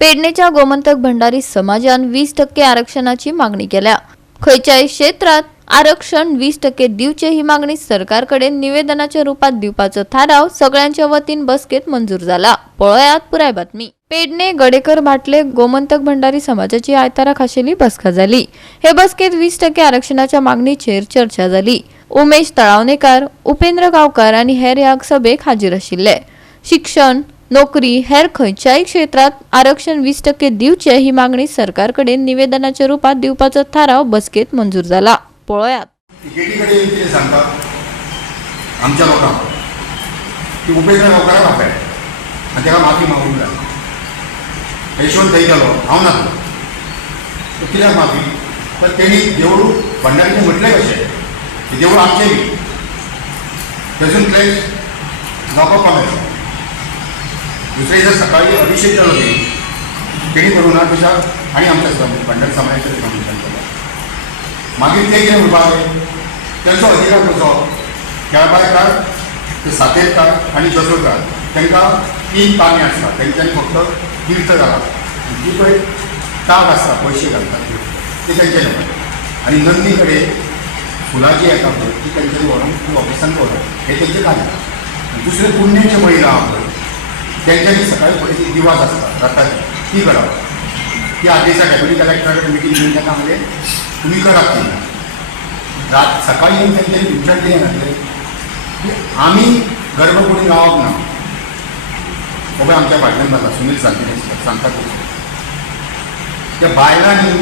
पेडणेच्या गोमंतक भंडारी समाजान 20% आरक्षणाची मागणी केल्या। खयच्याय क्षेत्रात आरक्षण 20% दिवचे ही मागणी सरकारकडे निवेदनाच्या रूपात दिवपाचो थाराव सगळ्यांच्या वतीन बसकेत मंजूर झाला। पळयात पुराय बातमी। पेडणे गडेकर भाटले गोमंतक भंडारी समाजाची आयतारा खाशेली बसका झाली। हे बसकेत 20% आरक्षणाच्या मागणीचेर चर्चा झाली। उमेश तळावणेकर, उपेंद्र गावकर आणि हेर ह्या सभेक हाजीर आशिल्ले। शिक्षण, नोकरी हेर खयच्याय क्षेत्रात आरक्षण 20% दिवचे ही मागणी सरकारकडे निवेदनाच्या रूपात दिवपाचो थाराव बसकेत मंजूर झाला। पळयात एकीकडे कितें सांगता आमच्या लोकांक की उपेंद्र गांवकाराक आपय आनी ताका माफी मागूंक जाय। यशवंत थंय गेलो, हांव नासलो, कित्याक माफी? तर तेणी देवूळ भंडारीचें म्हटलें कशें की देवूळ आमचें बी, थंयसून क्लेश जावपाक पावना। दुसरे दिसा सकाळी अभिषेक जालो तेणी करूं ना तशा आनी आमच्या भंडारी समाजाचें कमिशन केलें। मागीर ते कितें म्हणपाक लागले, तांचो अधिकार कसो खेळपाक काळ, ते सातेर काळ आनी दसरो काळ तांकां 3 कामे आसता। तेंच्यांनी फक्त तीर्थ घालप, जी पळय टाक आसता पयशे घालतात ते तेंच्यांनी व्हरप, आनी नंदी कडेन फुलांची येता पळय ती तेंच्यांनी व्हरून ऑफिसान व्हरप, हे तेंचें कार्य। दुसरे पुण्यांचे बळी रावप पळय तेंच्यांनी सकाळी फुडें दिवाज आसता रथाची ती करप। ती आदेशा डेप्युटी कलेक्टराक मिटींग घेवन ताका म्हणलें तुमी करात ती। रात सकाळी येवन तेंच्यांनी विचारलें घातलें की आमी गर्भकुडी रावप ना। हो पळय आमच्या फाटल्यान जाता, सुनील सांगता त्या बायलांनी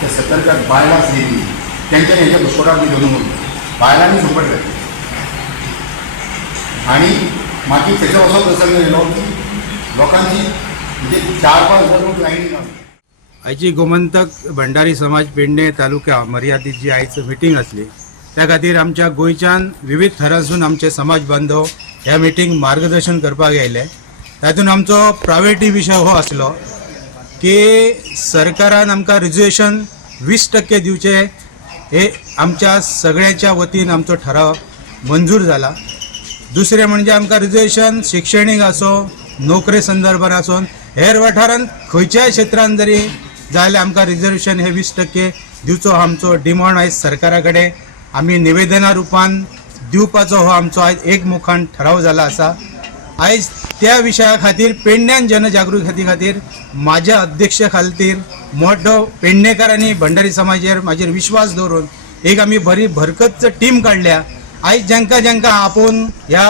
त्या सतर्कात बायलां आसलेली तेंच्यांनी हेच्या घुसकोटाक बी धरून उरलो, बायलांनी झुंबड घातली। आनी मागीर तेचो असो प्रसंग येयलो की लोकांची म्हणजे 4-5 हजार लोक लायनीन रावले। आयची गोमंतक भंडारी समाज पेडणे तालुक्या मर्यादित जी आयज मिटींग आसली त्या खातीर आमच्या गोंयच्यान विविध थरांसून आमचे समाज बांधव ह्या मिटींग मार्गदर्शन करपाक आयले। तातूंत आमचो प्रायोरिटी विशय हो आसलो की सरकारान आमकां रिजर्वेशन 20% दिवचे, हे आमच्या सगळ्यांच्या वतीन आमचो ठराव मंजूर जाला। दुसरें म्हणजे आमकां रिजर्वेशन शिक्षणीक आसो, नोकरे संदर्भात आसून हेर वाठारांत खंयच्याय क्षेत्रांत जरी जाल्यार आमकां रिजर्वेशन हे 20% दिवचो आमचो डिमांड आयज सरकारा कडेन आमी निवेदना रुपान दिवपाचो हो आमचो आयज एकमुखान ठराव जाला आसा। आयज त्या विशया खातीर पेडण्यान जनजागृती खातीर म्हाज्या अध्यक्षे खातीर मोठो पेडणेकार आनी भंडारी समाजाचेर म्हाजेर विश्वास दवरून एक आमी बरी भरकत टीम काडल्या। आयज जांकां आपोवन ह्या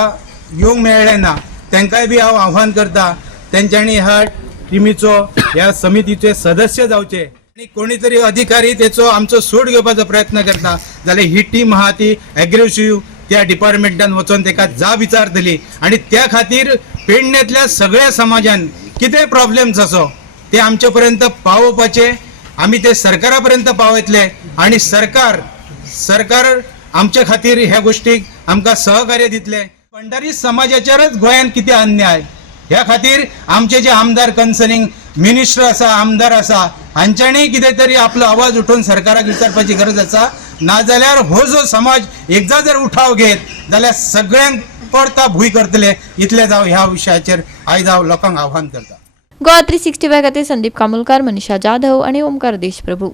येवंक मेळ्ळें ना तांकांय बी हांव आव्हान करता तेंच्यांनी ह्या टिमीचो ह्या समितीचे सदस्य जावचे आनी कोणी तरी अधिकारी तेचो आमचो सोड घेवपाचो प्रयत्न करता जाल्यार ही टीम आहा ती एग्रेसिव्ह त्या डिपार्टमेंटान वचून ताका जाब विचारतली आनी त्या खातीर पेडण्यातल्या सगळ्या समाजान कितें प्रॉब्लेम्स आसो ते आमचे पर्यंत पावोवपाचे, आमी ते सरकारा पर्यंत पावयतले आनी सरकार आमच्या खातीर ह्या गोष्टीक आमकां सहकार्य दितले। भंडारी समाजाचेरच गोंयांत कितें अन्याय ह्या खातीर आमचे जे आमदार कन्सर्निंग मिनिस्टर आसा, आमदार आसा हांच्यांनी कितें तरी आपलो आवाज उठोवन सरकाराक विचारपाची गरज आसा। नाजाल्यार हो जो समाज एकदा जर उठाव घेत जाल्यार सगळ्यांक परता भूंय करतले। इतलें जावं ह्या विशयाचेर आयज हांव लोकांक आव्हान करता। गोवा 365 खातीर संदीप कामुलकार, मनीषा जाधव आणि ओमकार देशप्रभू।